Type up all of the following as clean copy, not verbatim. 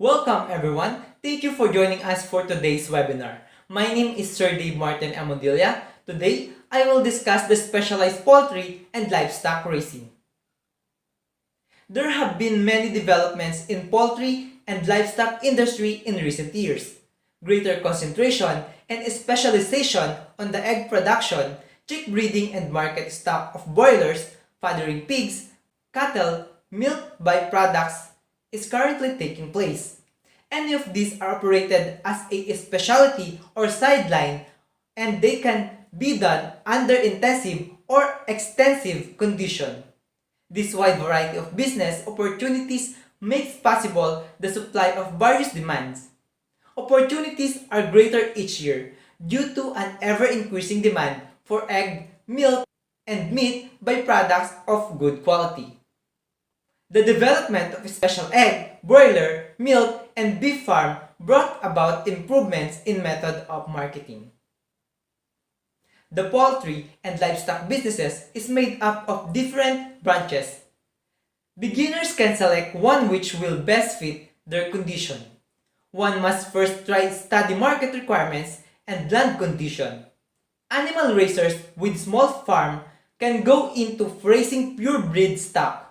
Welcome everyone! Thank you for joining us for today's webinar. My name is Sir Dave Martin Amodilla. Today, I will discuss the specialized poultry and livestock raising. There have been many developments in poultry and livestock industry in recent years. Greater concentration and specialization on the egg production, chick breeding and market stock of broilers, foddering pigs, cattle, milk byproducts is currently taking place. Any of these are operated as a specialty or sideline, and they can be done under intensive or extensive condition. This wide variety of business opportunities makes possible the supply of various demands. Opportunities are greater each year due to an ever-increasing demand for egg, milk, and meat byproducts of good quality. The development of special egg, broiler, milk, and beef farm brought about improvements in method of marketing. The poultry and livestock businesses is made up of different branches. Beginners can select one which will best fit their condition. One must first study market requirements and land condition. Animal raisers with small farm can go into raising pure breed stock,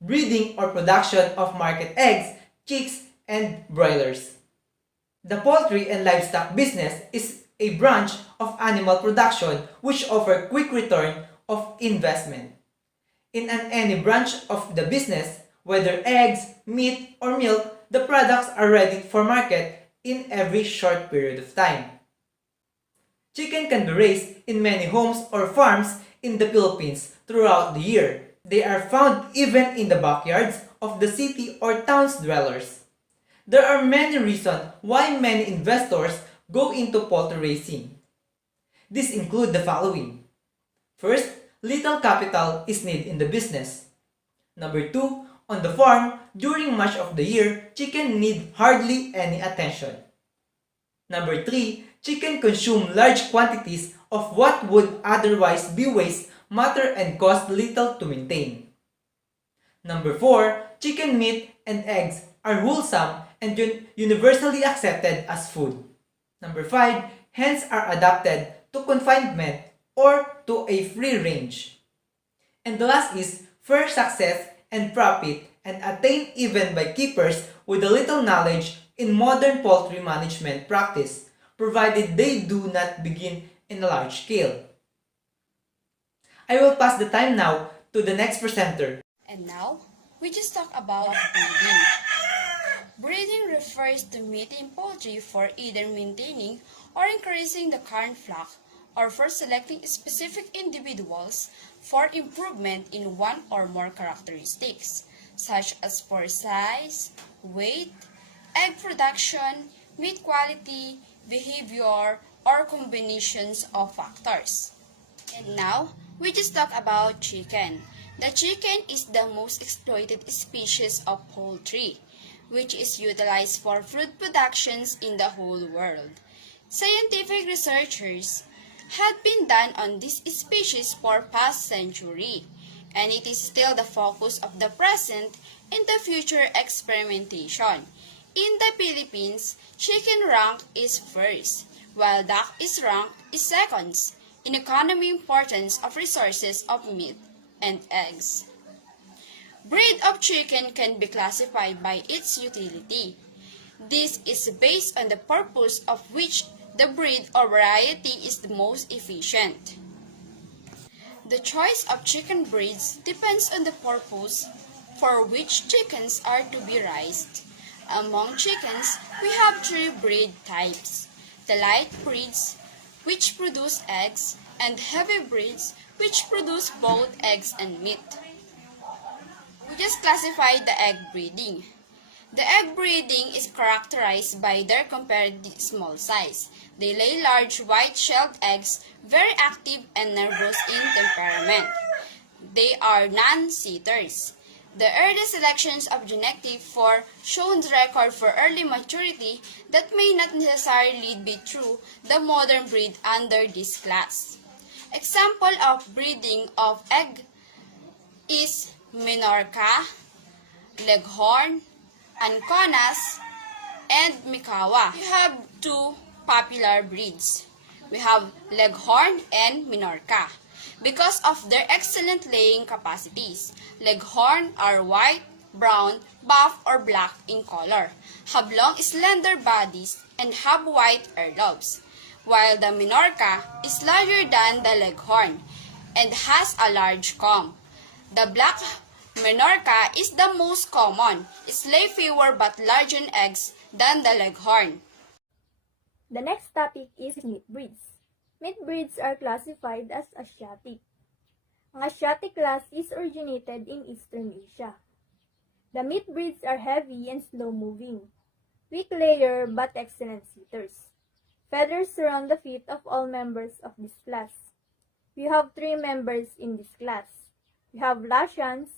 breeding or production of market eggs, chicks, and broilers. The poultry and livestock business is a branch of animal production which offer quick return of investment. In any branch of the business, whether eggs, meat, or milk, the products are ready for market in every short period of time. Chicken can be raised in many homes or farms in the Philippines throughout the year. They are found even in the backyards of the city or town's dwellers. There are many reasons why many investors go into poultry raising. These include the following. First, little capital is needed in the business. Number 2, on the farm, during much of the year, chicken need hardly any attention. Number 3, chicken consume large quantities of what would otherwise be waste matter and cost little to maintain. Number 4, chicken meat and eggs are wholesome and universally accepted as food. Number 5, hens are adapted to confinement or to a free range. And the last is fair success and profit and attained even by keepers with a little knowledge in modern poultry management practice, provided they do not begin in a large scale. I will pass the time now to the next presenter. And now, we just talk about breeding. Breeding refers to mating poultry for either maintaining or increasing the current flock or for selecting specific individuals for improvement in one or more characteristics, such as for size, weight, egg production, meat quality, behavior, or combinations of factors. And now, we just talk about chicken. The chicken is the most exploited species of poultry, which is utilized for food productions in the whole world. Scientific researchers have been done on this species for past century, and it is still the focus of the present and the future experimentation. In the Philippines, chicken rank is first, while duck is ranked is seconds in economy importance of resources of meat and eggs. Breed of chicken can be classified by its utility. This is based on the purpose of which the breed or variety is the most efficient. The choice of chicken breeds depends on the purpose for which chickens are to be raised. Among chickens, we have 3 breed types: the light breeds, which produce eggs, and heavy breeds, which produce both eggs and meat. We just classified the egg breeding. The egg breeding is characterized by their comparatively small size. They lay large white-shelled eggs, very active and nervous in temperament. They are non-sitters. The early selections of genetic for shown the record for early maturity that may not necessarily be true the modern breed under this class. Example of breeding of egg is Minorca, Leghorn, Anconas, and Mikawa. We have two popular breeds. We have Leghorn and Minorca. Because of their excellent laying capacities, Leghorn are white, brown, buff, or black in color, have long slender bodies, and have white earlobes, while the Minorca is larger than the Leghorn and has a large comb. The black Minorca is the most common. It lays fewer but larger eggs than the Leghorn. The next topic is meat breeds. Meat breeds are classified as Asiatic. Ang Asiatic class is originated in Eastern Asia. The meat breeds are heavy and slow-moving, weak layer but excellent sitters. Feathers surround the feet of all members of this class. We have three members in this class. We have Lashans,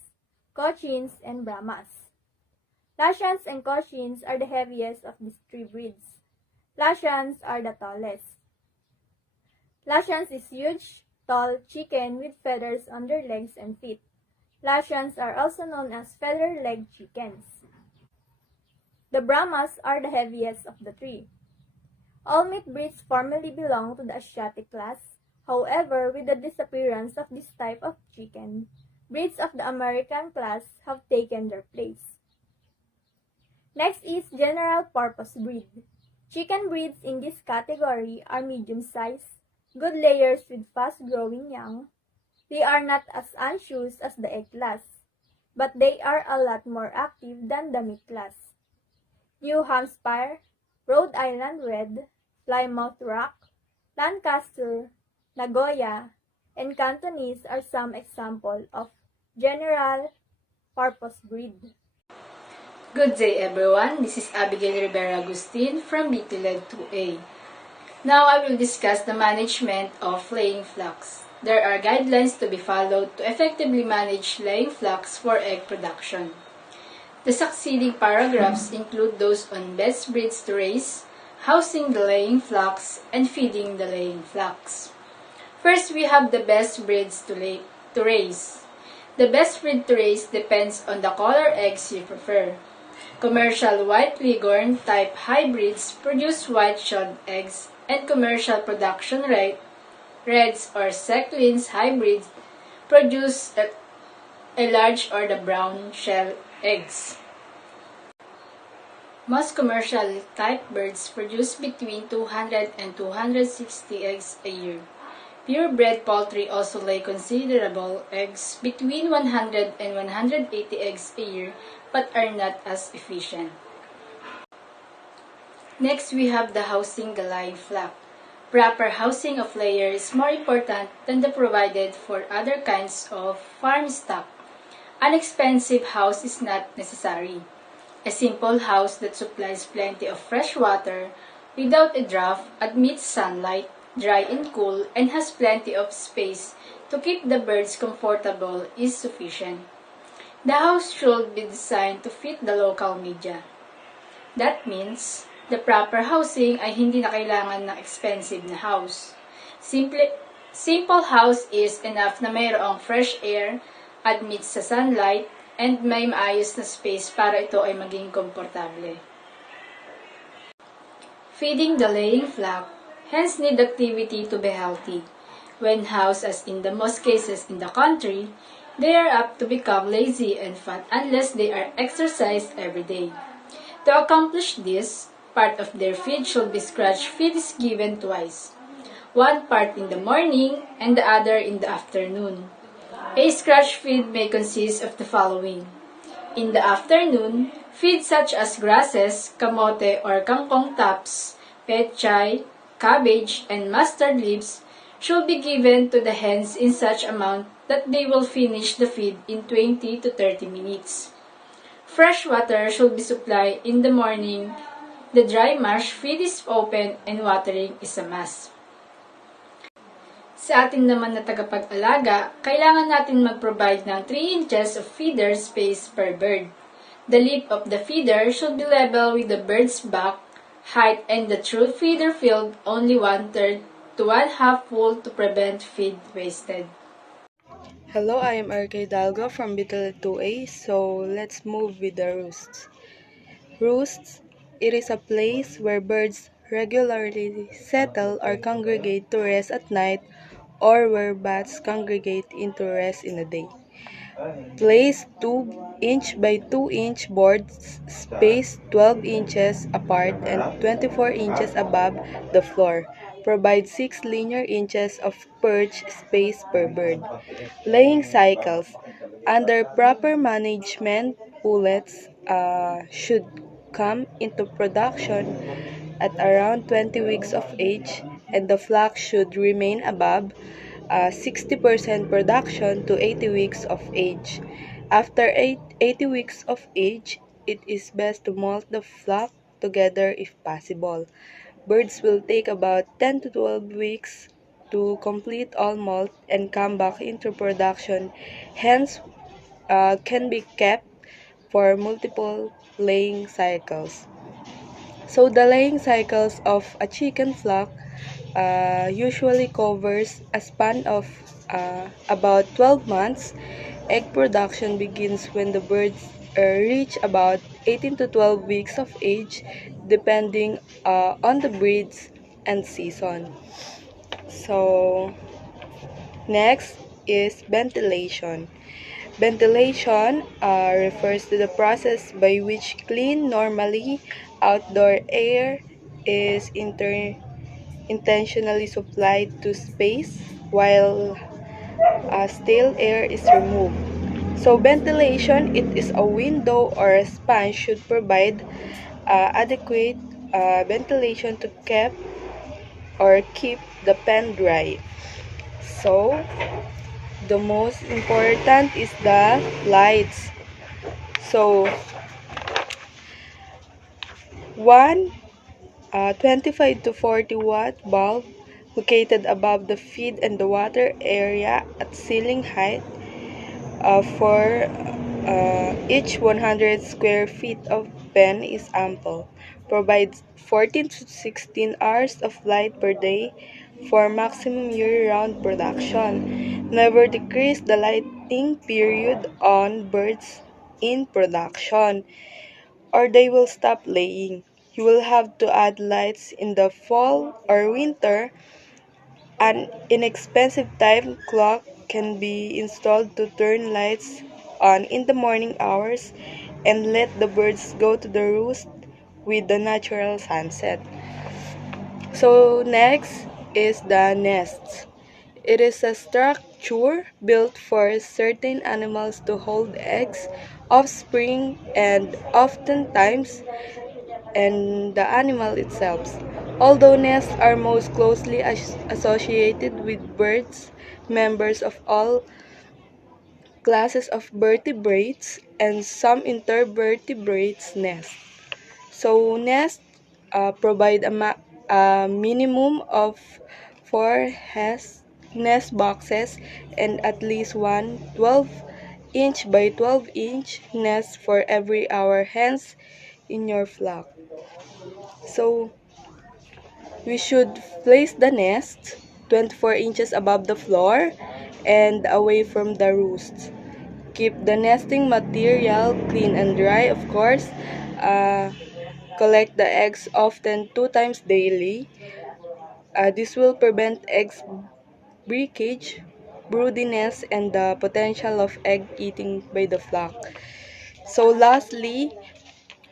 Cochins, and Brahmas. Lashans and Cochins are the heaviest of these three breeds. Lashans are the tallest. Lashans is huge, tall chicken with feathers on their legs and feet. Lashans are also known as feather-legged chickens. The Brahmas are the heaviest of the three. All meat breeds formerly belong to the Asiatic class. However, with the disappearance of this type of chicken, breeds of the American class have taken their place. Next is general purpose breed. Chicken breeds in this category are medium size, good layers with fast-growing young. They are not as anxious as the egg class, but they are a lot more active than the meat class. New Hampshire, Rhode Island Red, Plymouth Rock, Lancaster, Nagoya, and Cantonese are some examples of general purpose breed. Good day everyone, this is Abigail Rivera Agustin from BTLED 2A. Now I will discuss the management of laying flocks. There are guidelines to be followed to effectively manage laying flocks for egg production. The succeeding paragraphs include those on best breeds to raise, housing the laying flocks, and feeding the laying flocks. First, we have the best breeds to raise. The best breed to raise depends on the color eggs you prefer. Commercial white Leghorn type hybrids produce white-shelled eggs, and commercial production reds or sequins hybrids produce a large or the brown shell eggs. Most commercial type birds produce between 200 and 260 eggs a year. Purebred poultry also lay considerable eggs, between 100 and 180 eggs a year, but are not as efficient. Next, we have the housing the laying flock. Proper housing of layer is more important than the provided for other kinds of farm stock. An expensive house is not necessary. A simple house that supplies plenty of fresh water without a draft, admits sunlight, dry and cool, and has plenty of space to keep the birds comfortable is sufficient. The house should be designed to fit the local media. That means, the proper housing ay hindi na kailangan ng expensive na house. Simple house is enough na mayroong fresh air, admits sa sunlight, and may maayos na space para ito ay maging komportable. Feeding the laying flock hence need activity to be healthy. When housed, as in the most cases in the country, they are apt to become lazy and fat unless they are exercised every day. To accomplish this, part of their feed should be scratch feed is given twice. One part in the morning and the other in the afternoon. A scratch feed may consist of the following. In the afternoon, feed such as grasses, kamote or kangkong tops, pechay, cabbage, and mustard leaves should be given to the hens in such amount that they will finish the feed in 20 to 30 minutes. Fresh water should be supplied in the morning. The dry mash feed is open and watering is a must. Sa atin naman na tagapag-alaga, kailangan natin mag-provide ng 3 inches of feeder space per bird. The lip of the feeder should be level with the bird's back height and the true feeder filled only 1/3 to 1/2 full to prevent feed wasted. Hello, I am RK Dalgo from BTLED 2A, so let's move with the roosts. Roosts It is a place where birds regularly settle or congregate to rest at night or where bats congregate in to rest in the day. Place 2-inch by 2-inch boards spaced 12 inches apart and 24 inches above the floor. Provide 6 linear inches of perch space per bird. Laying cycles. Under proper management, pullets should come into production at around 20 weeks of age, and the flock should remain above 60% production to 80 weeks of age. After 80 weeks of age, it is best to molt the flock together if possible. Birds will take about 10 to 12 weeks to complete all molt and come back into production, hence can be kept for multiple laying cycles. So the laying cycles of a chicken flock usually covers a span of about 12 months. Egg production begins when the birds reach about 18 to 12 weeks of age, depending on the breeds and season. So, next is ventilation. Ventilation refers to the process by which clean, normally outdoor air is intentionally supplied to space while stale air is removed. So ventilation, it is a window or a span should provide adequate ventilation to keep the pen dry. So the most important is the lights. So one 25 to 40 watt bulb located above the feed and the water area at ceiling height for each 100 square feet of pen is ample. Provides 14 to 16 hours of light per day for maximum year-round production. Never decrease the lighting period on birds in production, or they will stop laying. You will have to add lights in the fall or winter. An inexpensive time clock can be installed to turn lights on in the morning hours and let the birds go to the roost with the natural sunset. So next is the nests. It is a structure built for certain animals to hold eggs, offspring, and oftentimes and the animal itself. Although nests are most closely associated with birds, members of all classes of vertebrates and some invertebrates nest. So nests provide a minimum of 4 nest boxes and at least one 12-inch by 12-inch nest for every hour hens in your flock. So we should place the nest 24 inches above the floor and away from the roost. Keep the nesting material clean and dry, of course. Collect the eggs often 2 times daily. This will prevent eggs breakage, broodiness, and the potential of egg eating by the flock. So lastly,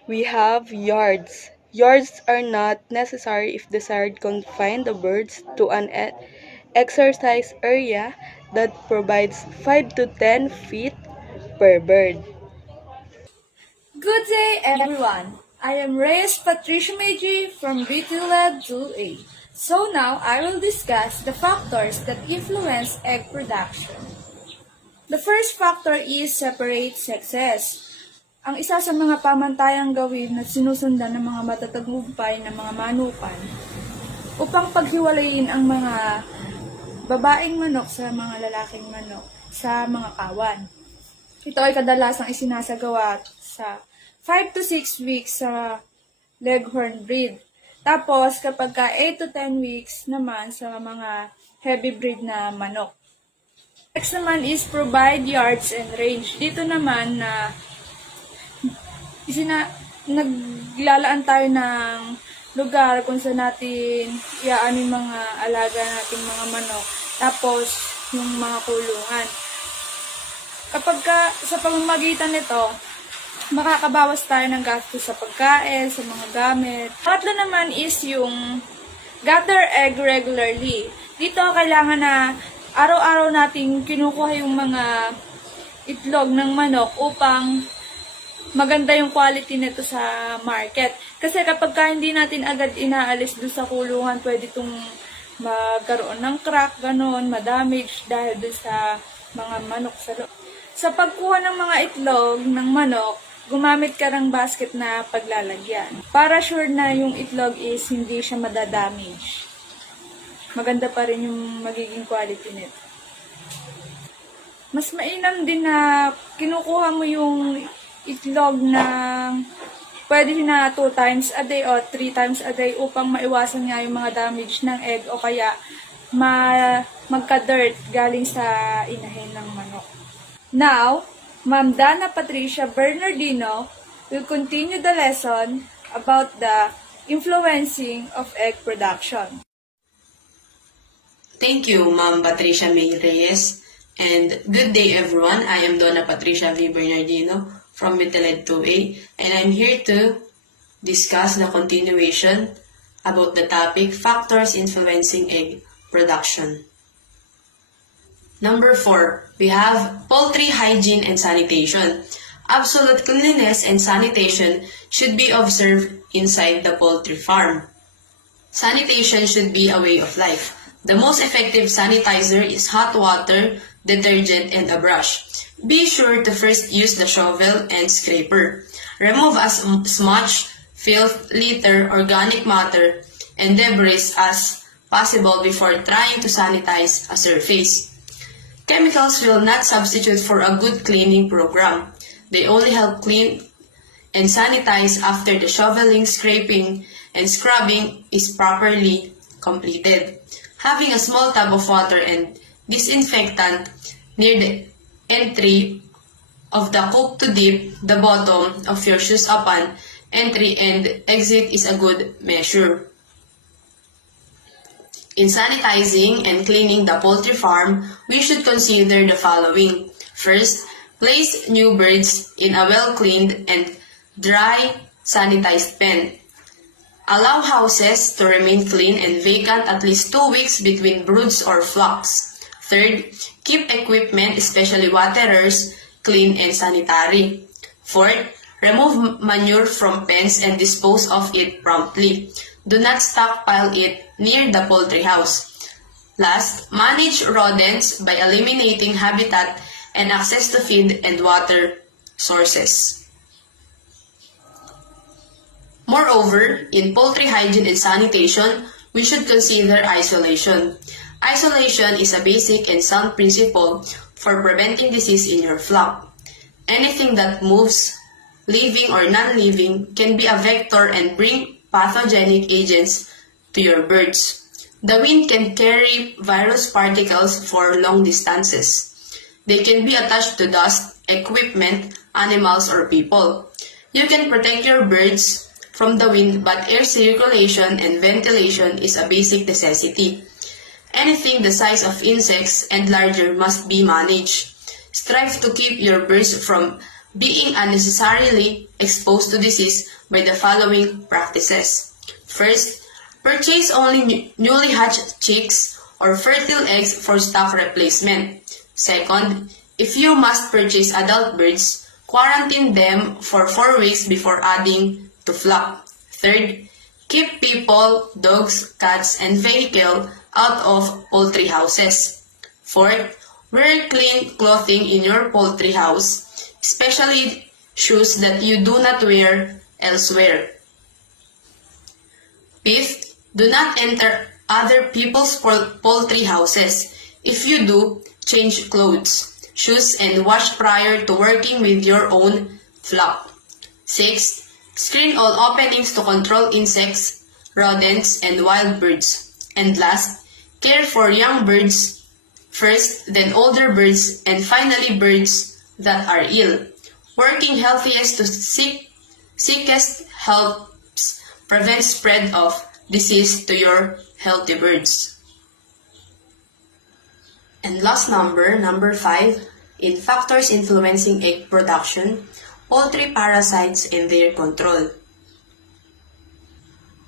we have yards. Yards are not necessary if desired confine the birds to an exercise area that provides 5 to 10 feet per bird. Good day, everyone. I am Reyes Patricia Meiji from Beauty Lab 2A. So now I will discuss the factors that influence egg production. The first factor is separate sexes. Ang isa sa mga pamantayang gawin na sinusundan ng mga matatagumpay na mga manukan upang paghiwalayin ang mga babaeng manok sa mga lalaking manok sa mga kawan. Ito ay kadalasang isinasagawa sa 5 to 6 weeks sa Leghorn breed. Tapos, kapag ka 8 to 10 weeks naman sa mga heavy breed na manok. Next naman is provide yards and range. Dito naman na naglalaan tayo ng lugar kung saan natin iaan yung mga alaga nating mga manok. Tapos, yung mga kulungan. Sa pamamagitan nito, makakabawas tayo ng gastos sa pagkain, sa mga gamit. Pangatlo naman is yung gather egg regularly. Dito, kailangan na araw-araw nating kinukuha yung mga itlog ng manok upang maganda yung quality nito sa market. Kasi kapag hindi natin agad inaalis doon sa kulungan, pwede itong magkaroon ng crack, ganon, madamage dahil doon sa mga manok sa loob. Sa pagkuha ng mga itlog ng manok, gumamit ka ng basket na paglalagyan. Para sure na yung itlog is hindi siya madadamage. Maganda pa rin yung magiging quality nito. Mas mainam din na kinukuha mo yung itlog ng pwede na 2 times a day o 3 times a day upang maiwasan nga yung mga damage ng egg o kaya magka-dirt galing sa inahin ng manok. Now, Ma'am Dana Patricia Bernardino will continue the lesson about the influencing of egg production. Thank you, Ma'am Patricia May Reyes. And good day, everyone. I am Donna Patricia V. Bernardino from Viteled 2A, and I'm here to discuss the continuation about the topic Factors Influencing Egg Production. Number 4, we have poultry hygiene and sanitation. Absolute cleanliness and sanitation should be observed inside the poultry farm. Sanitation should be a way of life. The most effective sanitizer is hot water, detergent, and a brush. Be sure to first use the shovel and scraper. Remove as much filth, litter, organic matter, and debris as possible before trying to sanitize a surface. Chemicals will not substitute for a good cleaning program. They only help clean and sanitize after the shoveling, scraping, and scrubbing is properly completed. Having a small tub of water and disinfectant near the entry of the coop to dip the bottom of your shoes upon entry and exit is a good measure. In sanitizing and cleaning the poultry farm, we should consider the following. First, place new birds in a well-cleaned and dry, sanitized pen. Allow houses to remain clean and vacant at least 2 weeks between broods or flocks. Third, keep equipment, especially waterers, clean and sanitary. Fourth, remove manure from pens and dispose of it promptly. Do not stockpile it near the poultry house. Last, manage rodents by eliminating habitat and access to feed and water sources. Moreover, in poultry hygiene and sanitation, we should consider isolation. Isolation is a basic and sound principle for preventing disease in your flock. Anything that moves, living or non-living, can be a vector and bring pathogenic agents to your birds. The wind can carry virus particles for long distances. They can be attached to dust, equipment, animals, or people. You can protect your birds from the wind, but air circulation and ventilation is a basic necessity. Anything the size of insects and larger must be managed. Strive to keep your birds from being unnecessarily exposed to disease by the following practices. First, purchase only newly hatched chicks or fertile eggs for stock replacement. Second, if you must purchase adult birds, quarantine them for 4 weeks before adding to flock. Third, keep people, dogs, cats, and vehicle out of poultry houses. Fourth, wear clean clothing in your poultry house, especially shoes that you do not wear elsewhere. Fifth, do not enter other people's poultry houses. If you do, change clothes, shoes, and wash prior to working with your own flock. Sixth, screen all openings to control insects, rodents, and wild birds. And last, care for young birds first, then older birds, and finally birds that are ill. Working healthiest to Sickest helps prevent spread of disease to your healthy birds. And last number 5, in factors influencing egg production, poultry parasites and their control.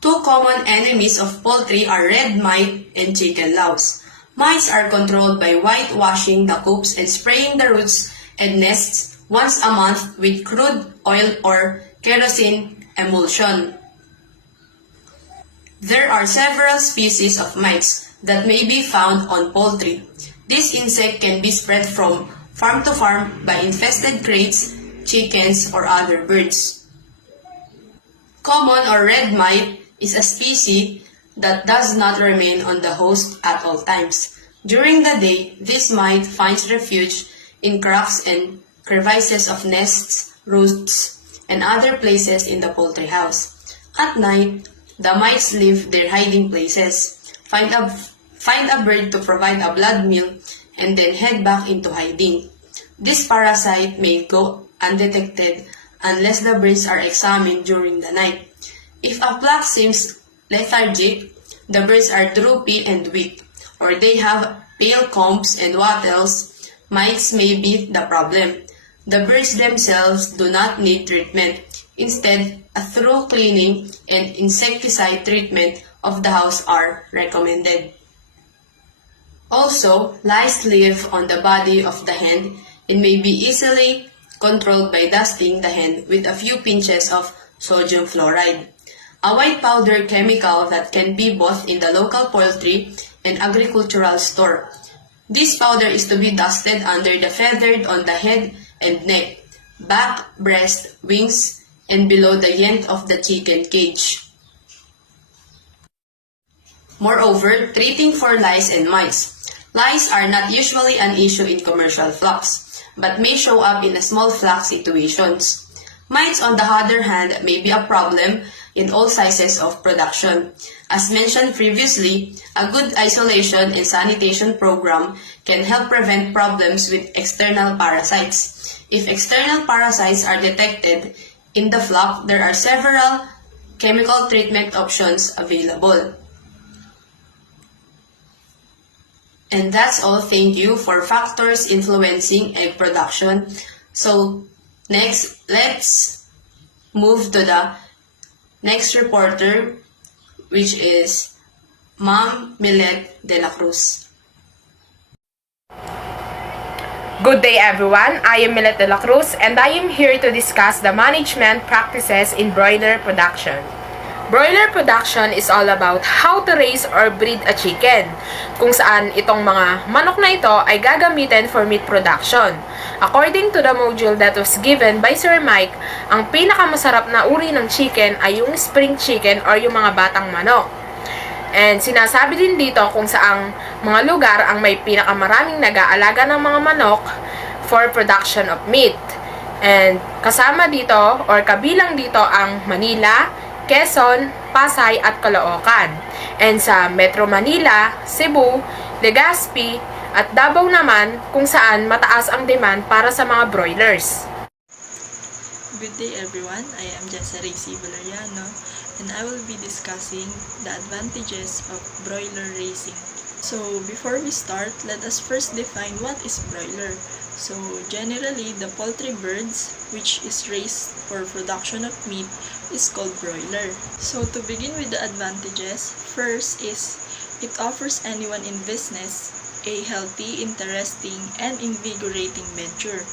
Two common enemies of poultry are red mite and chicken louse. Mites are controlled by whitewashing the coops and spraying the roots and nests once a month with crude oil or kerosene emulsion. There are several species of mites that may be found on poultry. This insect can be spread from farm to farm by infested crates, chickens, or other birds. Common or red mite is a species that does not remain on the host at all times. During the day, this mite finds refuge in cracks and crevices of nests, roosts, and other places in the poultry house. At night, the mites leave their hiding places, find a bird to provide a blood meal, and then head back into hiding. This parasite may go undetected unless the birds are examined during the night. If a flock seems lethargic, the birds are droopy and weak, or they have pale combs and wattles, mites may be the problem. The birds themselves do not need treatment. Instead, a thorough cleaning and insecticide treatment of the house are recommended. Also, lice live on the body of the hen and may be easily controlled by dusting the hen with a few pinches of sodium fluoride, a white powder chemical that can be bought in the local poultry and agricultural store. This powder is to be dusted under the feathered on the head and neck, back, breast, wings, and below the end of the chicken cage. Moreover, treating for lice and mites. Lice are not usually an issue in commercial flocks, but may show up in small flock situations. Mites, on the other hand, may be a problem in all sizes of production. As mentioned previously, a good isolation and sanitation program can help prevent problems with external parasites. If external parasites are detected in the flock, there are several chemical treatment options available. And that's all. Thank you for factors influencing egg production. So next, let's move to the next reporter, which is Ma'am Millet de la Cruz. Good day everyone, I am Millet de la Cruz and I am here to discuss the management practices in broiler production. Broiler production is all about how to raise or breed a chicken, kung saan itong mga manok na ito ay gagamitin for meat production. According to the module that was given by Sir Mike, ang pinakamasarap na uri ng chicken ay yung spring chicken or yung mga batang manok. And sinasabi din dito kung saang mga lugar ang may pinakamaraming nag-aalaga ng mga manok for production of meat. And kasama dito or kabilang dito ang Manila, Quezon, Pasay at Caloocan. And sa Metro Manila, Cebu, Legazpi at Davao naman kung saan mataas ang demand para sa mga broilers. Good day everyone, I am Jessa C. Valeriano and I will be discussing the advantages of broiler raising. So before we start, let us first define what is broiler. So generally, the poultry birds which is raised for production of meat is called broiler. So to begin with the advantages, first is it offers anyone in business a healthy, interesting, and invigorating venture.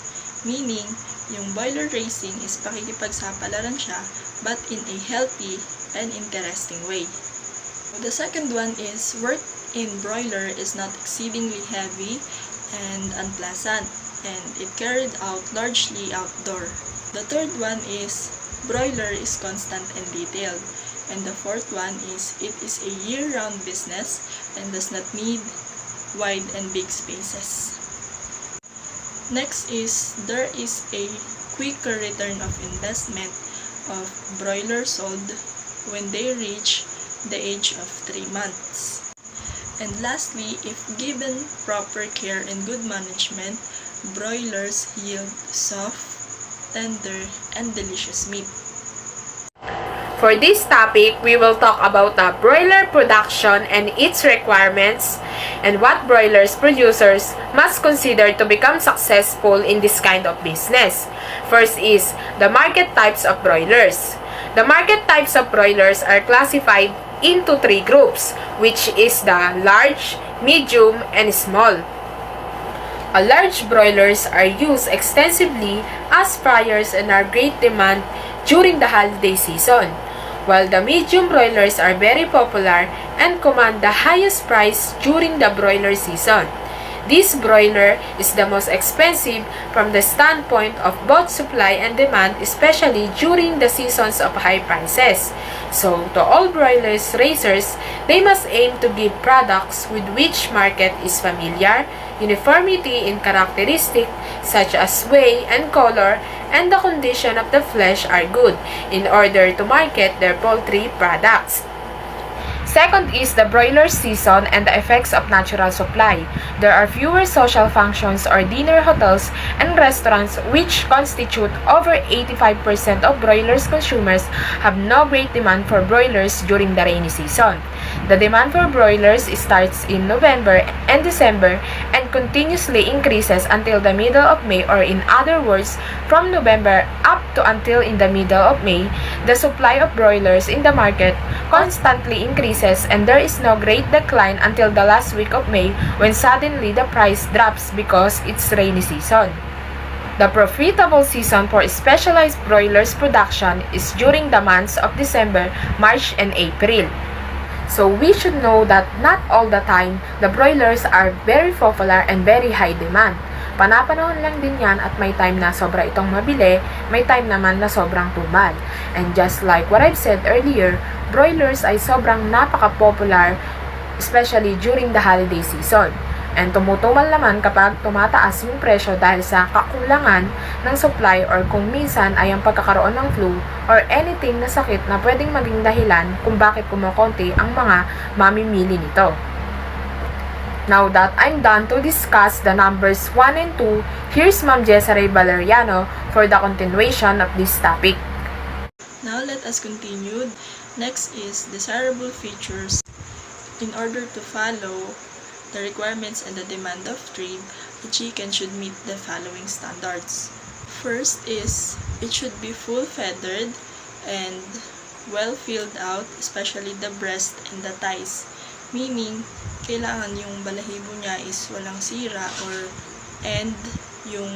Meaning, yung broiler raising is pakikipagsapalaran siya but in a healthy and interesting way. The second one is work in broiler is not exceedingly heavy and unpleasant, and it carried out largely outdoor. The third one is broiler is constant and detailed. And the fourth one is it is a year-round business and does not need wide and big spaces. Next is there is a quicker return of investment of broiler sold when they reach the age of 3 months. And lastly, if given proper care and good management, broilers yield soft, tender, and delicious meat. For this topic, we will talk about the broiler production and its requirements and what broilers producers must consider to become successful in this kind of business. First is the market types of broilers. The market types of broilers are classified into three groups, which is the large, medium, and small. Large broilers are used extensively as fryers and are great demand during the holiday season, while the medium broilers are very popular and command the highest price during the broiler season. This broiler is the most expensive from the standpoint of both supply and demand, especially during the seasons of high prices. So, to all broilers raisers, they must aim to give products with which market is familiar, uniformity in characteristic such as weight and color, and the condition of the flesh are good in order to market their poultry products. Second is the broiler season and the effects of natural supply. There are fewer social functions or dinner hotels and restaurants which constitute over 85% of broilers consumers have no great demand for broilers during the rainy season. The demand for broilers starts in November and December and continuously increases until the middle of May, or in other words, from November up to until in the middle of May, the supply of broilers in the market constantly increases and there is no great decline until the last week of May when suddenly the price drops because it's rainy season. The profitable season for specialized broilers production is during the months of December, March, and April. So we should know that not all the time, the broilers are very popular and very high demand. Panapanahon lang din yan at may time na sobra itong mabili, may time naman na sobrang tumal. And just like what I've said earlier, broilers ay sobrang napaka-popular, especially during the holiday season. And tumutumal naman kapag tumataas yung presyo dahil sa kakulangan ng supply or kung minsan ay ang pagkakaroon ng flu or anything na sakit na pwedeng maging dahilan kung bakit kumukonti ang mga mamimili nito. Now that I'm done to discuss the numbers 1 and 2, here's Ma'am Desiree Valeriano for the continuation of this topic. Now let us continue. Next is desirable features. In order to follow the requirements and the demand of trade, a chicken should meet the following standards. First is, it should be full-feathered and well filled out, especially the breast and the thighs. Meaning, kailangan yung balahibo niya is walang sira and yung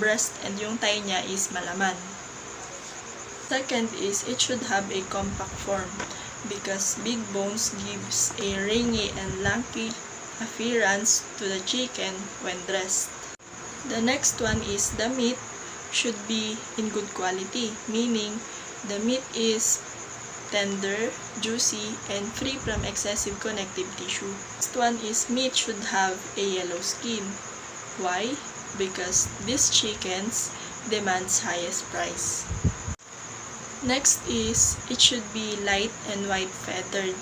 breast and yung thigh niya is malaman. Second is, it should have a compact form because big bones gives a ringy and lanky appearance to the chicken when dressed. The next one is the meat should be in good quality, meaning the meat is tender, juicy, and free from excessive connective tissue. Next one is meat should have a yellow skin. Why? Because these chickens demands highest price. Next is, it should be light and white feathered.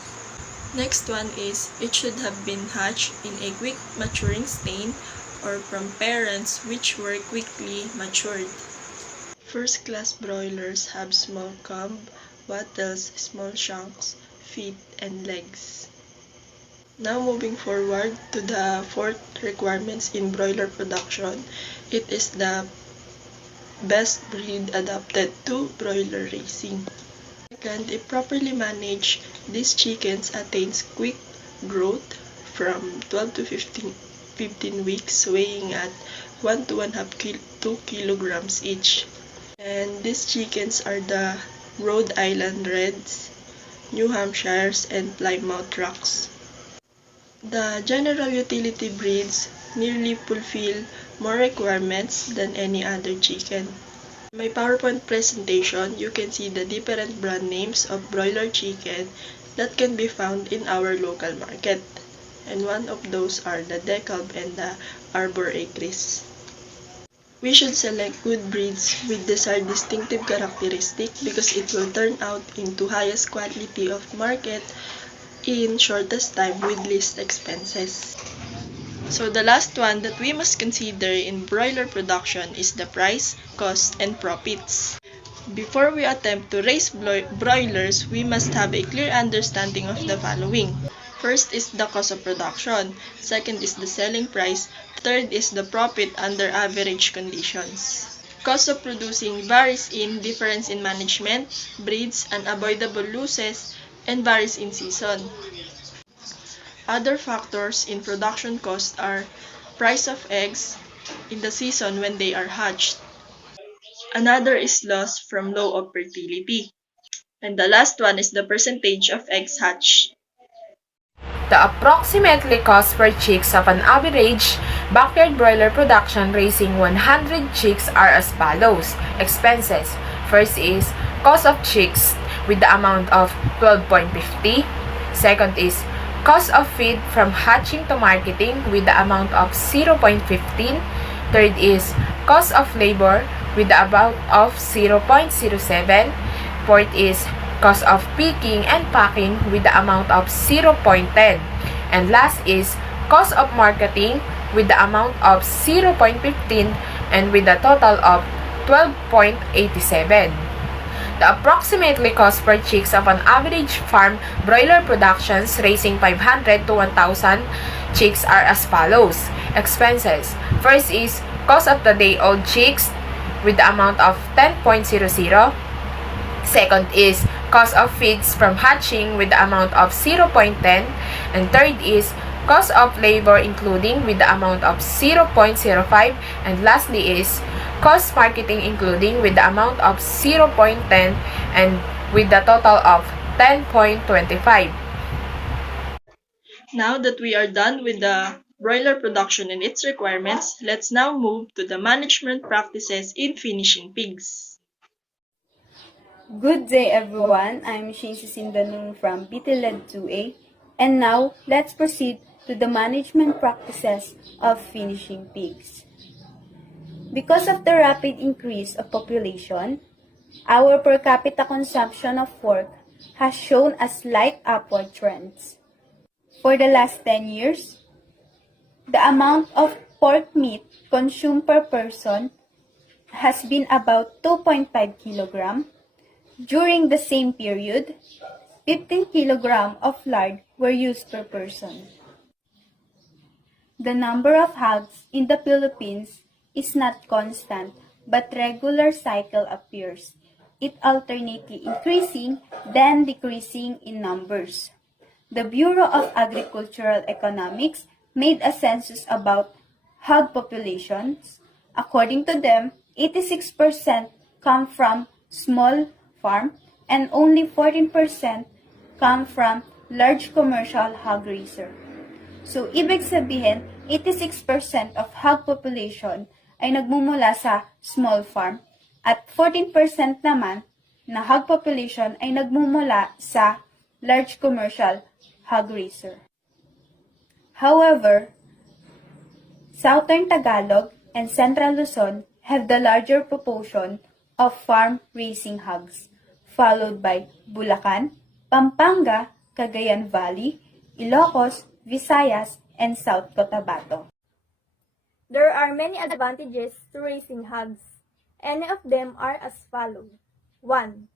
Next one is, it should have been hatched in a quick maturing stain or from parents which were quickly matured. First class broilers have small comb, wattles, small shanks, feet, and legs. Now moving forward to the fourth requirements in broiler production, it is the best breed adapted to broiler raising. Second, if properly managed, these chickens attains quick growth from 12 to 15 weeks, weighing at 1 to 1.5 2 kilograms each. And these chickens are the Rhode Island Reds, New Hampshires, and Plymouth Rocks. The general utility breeds nearly fulfill more requirements than any other chicken. In my PowerPoint presentation, you can see the different brand names of broiler chicken that can be found in our local market. And one of those are the DeKalb and the Arbor Acres. We should select good breeds with desired distinctive characteristic because it will turn out into highest quality of market in shortest time with least expenses. So the last one that we must consider in broiler production is the price, cost, and profits. Before we attempt to raise broilers, we must have a clear understanding of the following. First is the cost of production. Second is the selling price. Third is the profit under average conditions. Cost of producing varies in difference in management, breeds, unavoidable losses, and varies in season. Other factors in production cost are price of eggs in the season when they are hatched. Another is loss from low of fertility. And the last one is the percentage of eggs hatched. The approximately cost per chicks of an average backyard broiler production raising 100 chicks are as follows. Expenses. First is cost of chicks with the amount of 12.50. Second is cost of feed from hatching to marketing with the amount of 0.15. Third is cost of labor with the amount of 0.07. Fourth is cost of picking and packing with the amount of 0.10. And last is cost of marketing with the amount of 0.15 and with a total of 12.87. The approximately cost per chicks of an average farm broiler productions raising 500 to 1,000 chicks are as follows. Expenses. First is cost of the day-old chicks with the amount of 10.00. Second is cost of feeds from hatching with the amount of 0.10. And third is cost of labor including with the amount of 0.05. And lastly is cost marketing including with the amount of 0.10 and with the total of 10.25. Now that we are done with the broiler production and its requirements, let's now move to the management practices in finishing pigs. Good day everyone, I'm Shinsi Sindanung from BTLED 2A, and now let's proceed to the management practices of finishing pigs. Because of the rapid increase of population, our per capita consumption of pork has shown a slight upward trend. For the last 10 years, the amount of pork meat consumed per person has been about 2.5 kg. During the same period, 15 kg of lard were used per person. The number of hogs in the Philippines is not constant but regular cycle appears. It alternately increasing then decreasing in numbers. The Bureau of Agricultural Economics made a census about hog populations. According to them, 86% come from small farm and only 14% come from large commercial hog raiser. So, ibig sabihin, 86% of hog population ay nagmumula sa small farm at 14% naman na hog population ay nagmumula sa large commercial hog raiser. However, Southern Tagalog and Central Luzon have the larger proportion of farm-raising hogs, followed by Bulacan, Pampanga, Cagayan Valley, Ilocos, Visayas, and South Cotabato. There are many advantages to raising hogs. Any of them are as follows. 1.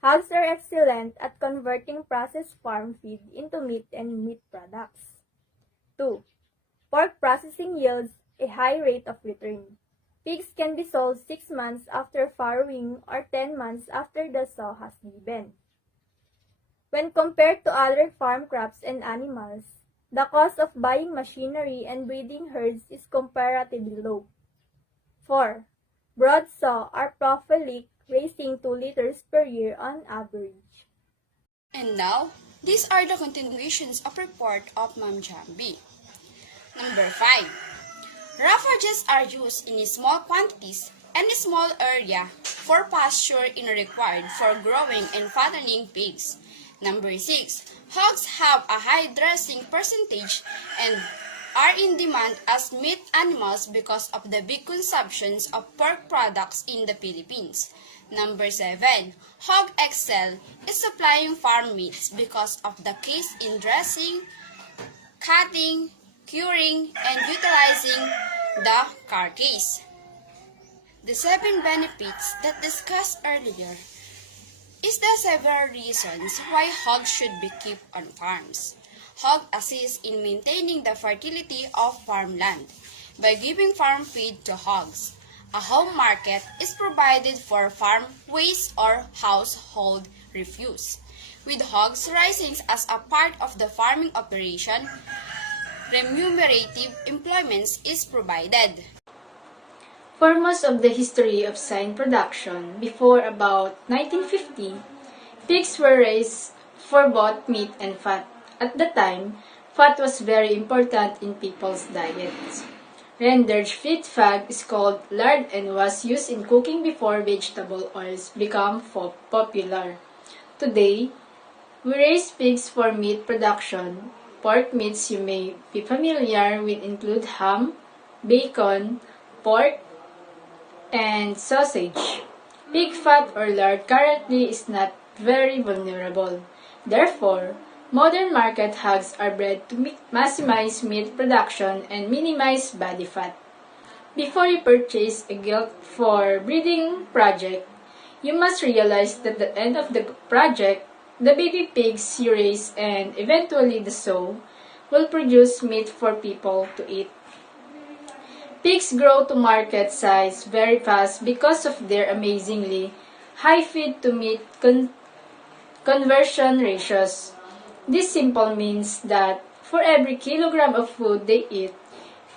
Hogs are excellent at converting processed farm feed into meat and meat products. 2. Pork processing yields a high rate of return. Pigs can be sold 6 months after farrowing or 10 months after the sow has given. When compared to other farm crops and animals, the cost of buying machinery and breeding herds is comparatively low. 4. Brood sow are prolific, raising 2 liters per year on average. And now, these are the continuations of report of Ma'am Jambi. Number 5. Roughages are used in small quantities and a small area for pasture in required for growing and fattening pigs. Number 6. Hogs have a high dressing percentage and are in demand as meat animals because of the big consumptions of pork products in the Philippines. Number 7. Hog excel is supplying farm meats because of the case in dressing, cutting, curing, and utilizing the carcass. The 7 benefits that discussed earlier is the several reasons why hogs should be kept on farms. Hog assist in maintaining the fertility of farmland by giving farm feed to hogs. A home market is provided for farm waste or household refuse. With hogs rising as a part of the farming operation, remunerative employment is provided. For most of the history of swine production, before about 1950, pigs were raised for both meat and fat. At the time, fat was very important in people's diets. Rendered feed fat is called lard and was used in cooking before vegetable oils became popular. Today, we raise pigs for meat production. Pork meats you may be familiar with include ham, bacon, pork, and sausage. Pig fat or lard currently is not very vulnerable. Therefore, modern market hogs are bred to maximize meat production and minimize body fat. Before you purchase a gilt for breeding project, you must realize that at the end of the project, the baby pigs you raise and eventually the sow will produce meat for people to eat. Pigs grow to market size very fast because of their amazingly high feed to meat conversion ratios. This simply means that for every kilogram of food they eat,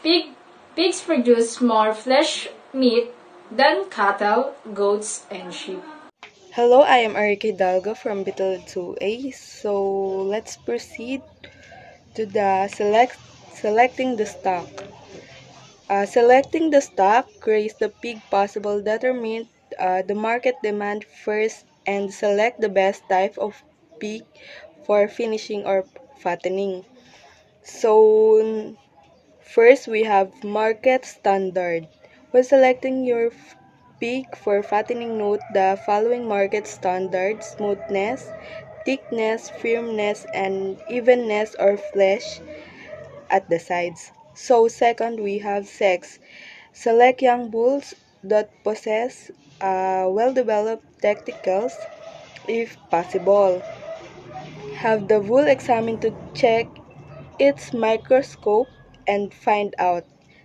pigs produce more flesh meat than cattle, goats, and sheep. Hello, I am Erika Hidalgo from Bital 2A. So let's proceed to the selecting the stock. Selecting the stock creates the pig possible, determine the market demand first, and select the best type of pig for finishing or fattening. So first we have market standard. When selecting your pig for fattening, note the following market standards: smoothness, thickness, firmness, and evenness or flesh at the sides. So second, we have sex. Select young bulls that possess well-developed testicles if possible. Have the bull examined to check its microscope and find out.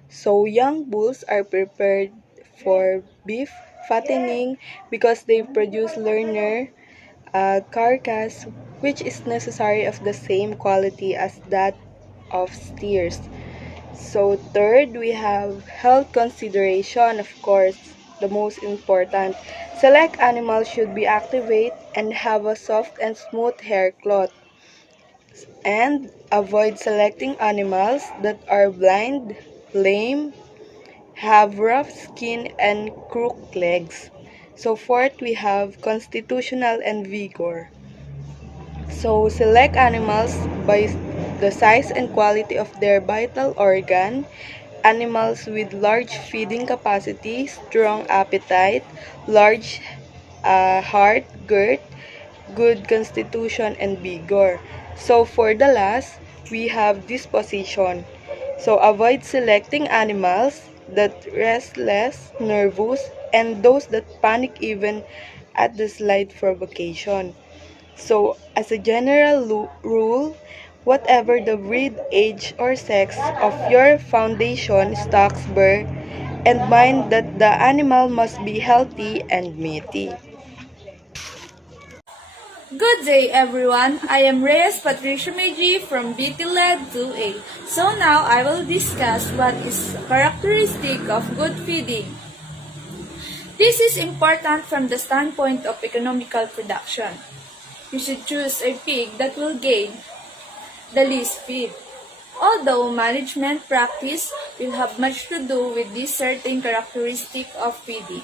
So young bulls are prepared for beef fattening because they produce leaner carcass which is necessary of the same quality as that of steers. So third, we have health consideration, of course, the most important. Select animals should be activate and have a soft and smooth hair cloth. And avoid selecting animals that are blind, lame, have rough skin, and crooked legs. So fourth, we have constitutional and vigor. So select animals by the size and quality of their vital organ. Animals with large feeding capacity, strong appetite, large heart, girth, good constitution, and vigor. So for the last, we have disposition. So avoid selecting animals that restless, nervous, and those that panic even at the slight provocation. So, as a general rule, whatever the breed, age, or sex of your foundation stocks bear, and mind that the animal must be healthy and meaty. Good day, everyone. I am Reyes Patricia Meiji from BTLED 2A. So now I will discuss what is characteristic of good feeding. This is important from the standpoint of economical production. You should choose a pig that will gain the least feed. Although management practice will have much to do with this certain characteristic of feeding,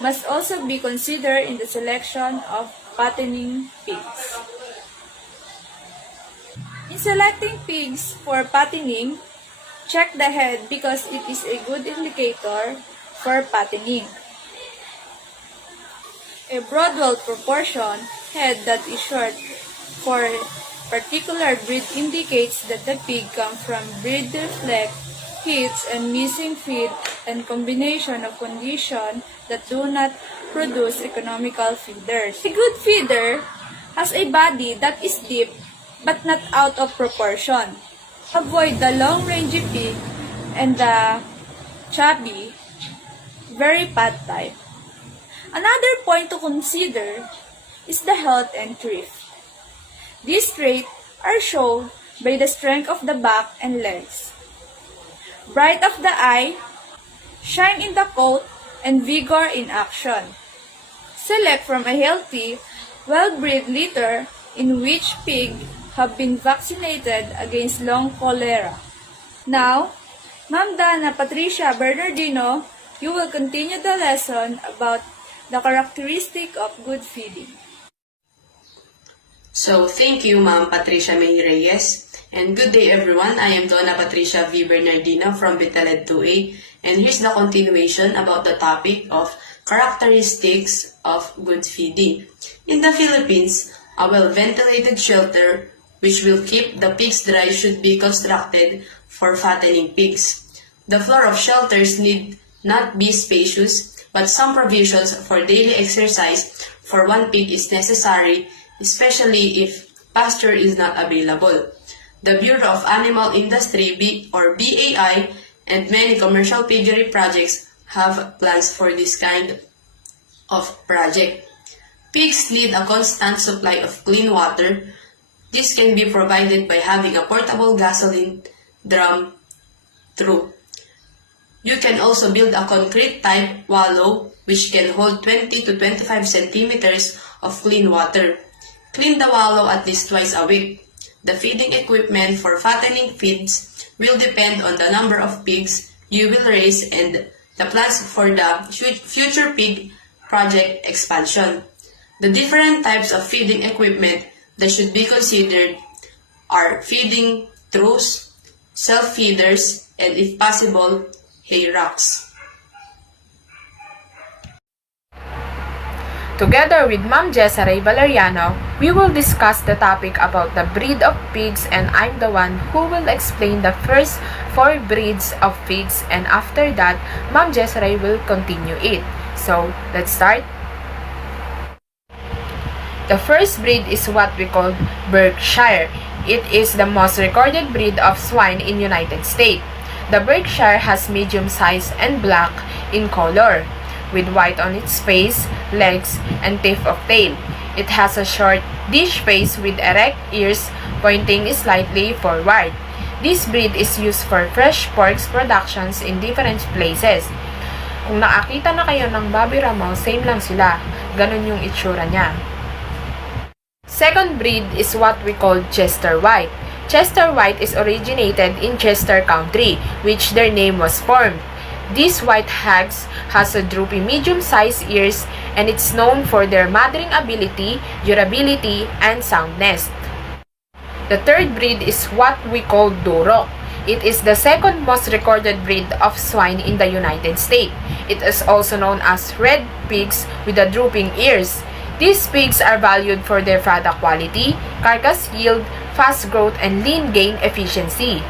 must also be considered in the selection of fattening pigs. In selecting pigs for fattening, check the head because it is a good indicator for fattening. A broad well-proportioned head that is short for a particular breed indicates that the pig comes from breed reflect heats and missing feed and combination of conditions that do not produce economical feeders. A good feeder has a body that is deep but not out of proportion. Avoid the long-range pig and the chubby, very fat type. Another point to consider is the health and thrift. These traits are shown by the strength of the back and legs, bright of the eye, shine in the coat, and vigor in action. Select from a healthy, well-bred litter in which pig have been vaccinated against long cholera. Now, Ma'am Dana Patricia Bernardino, you will continue the lesson about the characteristic of good feeding. So, thank you, Ma'am Patricia May Reyes. And good day, everyone. I am Donna Patricia V. Bernardino from Bitaled 2A. And here's the continuation about the topic of characteristics of good feeding. In the Philippines, a well-ventilated shelter which will keep the pigs dry should be constructed for fattening pigs. The floor of shelters need not be spacious, but some provisions for daily exercise for one pig is necessary, especially if pasture is not available. The Bureau of Animal Industry or BAI and many commercial piggery projects have plans for this kind of project. Pigs need a constant supply of clean water. This can be provided by having a portable gasoline drum through. You can also build a concrete type wallow which can hold 20 to 25 centimeters of clean water. Clean the wallow at least twice a week. The feeding equipment for fattening feeds will depend on the number of pigs you will raise and the plans for the future pig project expansion. The different types of feeding equipment that should be considered are feeding troughs, self-feeders, and if possible, hay racks. Together with Ma'am Jessaray Valeriano, we will discuss the topic about the breed of pigs, and I'm the one who will explain the first 4 breeds of pigs, and after that, Ma'am Jessaray will continue it. So, let's start. The first breed is what we call Berkshire. It is the most recorded breed of swine in United States. The Berkshire has medium size and black in color, with white on its face, legs, and tip of tail. It has a short dish face with erect ears pointing slightly forward. This breed is used for fresh pork productions in different places. Kung nakakita na kayo ng Bobby Ramo, same lang sila. Ganun yung itsura niya. Second breed is what we call Chester White. Chester White is originated in Chester County, which their name was formed. This white hags has a droopy medium-sized ears and it's known for their mothering ability, durability, and soundness. The third breed is what we call Duroc. It is the second most recorded breed of swine in the United States. It is also known as red pigs with the drooping ears. These pigs are valued for their product quality, carcass yield, fast growth, and lean gain efficiency.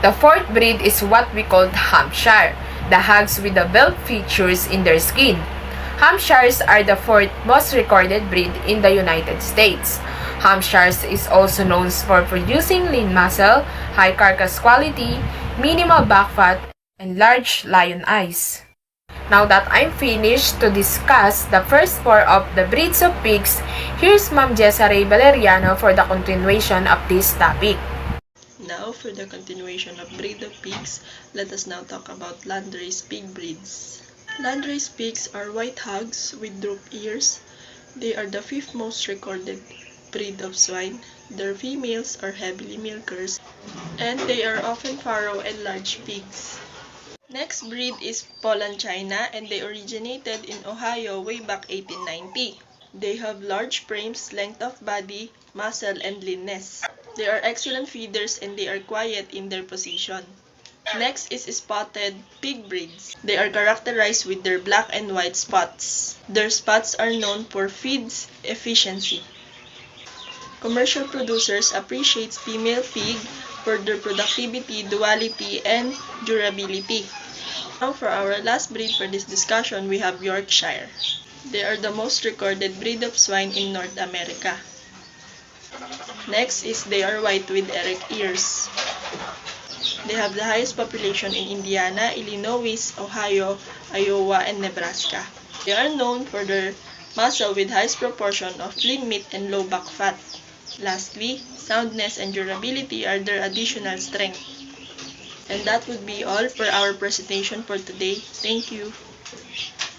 The fourth breed is what we call Hampshire, the hags with the belt features in their skin. Hampshires are the fourth most recorded breed in the United States. Hampshires is also known for producing lean muscle, high carcass quality, minimal back fat, and large lion eyes. Now that I'm finished to discuss the first 4 of the breeds of pigs, here's Ma'am Jessaray Valeriano for the continuation of this topic. Now, for the continuation of breed of pigs, let us now talk about landrace pig breeds. Landrace pigs are white hogs with drooped ears. They are the 5th most recorded breed of swine. Their females are heavily milkers, and they are often farrow and large pigs. Next breed is Poland China, and they originated in Ohio way back 1890. They have large frames, length of body, muscle, and leanness. They are excellent feeders and they are quiet in their position. Next is spotted pig breeds. They are characterized with their black and white spots. Their spots are known for feed efficiency. Commercial producers appreciate female pig for their productivity, duality, and durability. Now for our last breed for this discussion, we have Yorkshire. They are the most recorded breed of swine in North America. Next is they are white with erect ears. They have the highest population in Indiana, Illinois, Ohio, Iowa, and Nebraska. They are known for their muscle with highest proportion of lean meat and low back fat. Lastly, soundness and durability are their additional strength. And that would be all for our presentation for today. Thank you.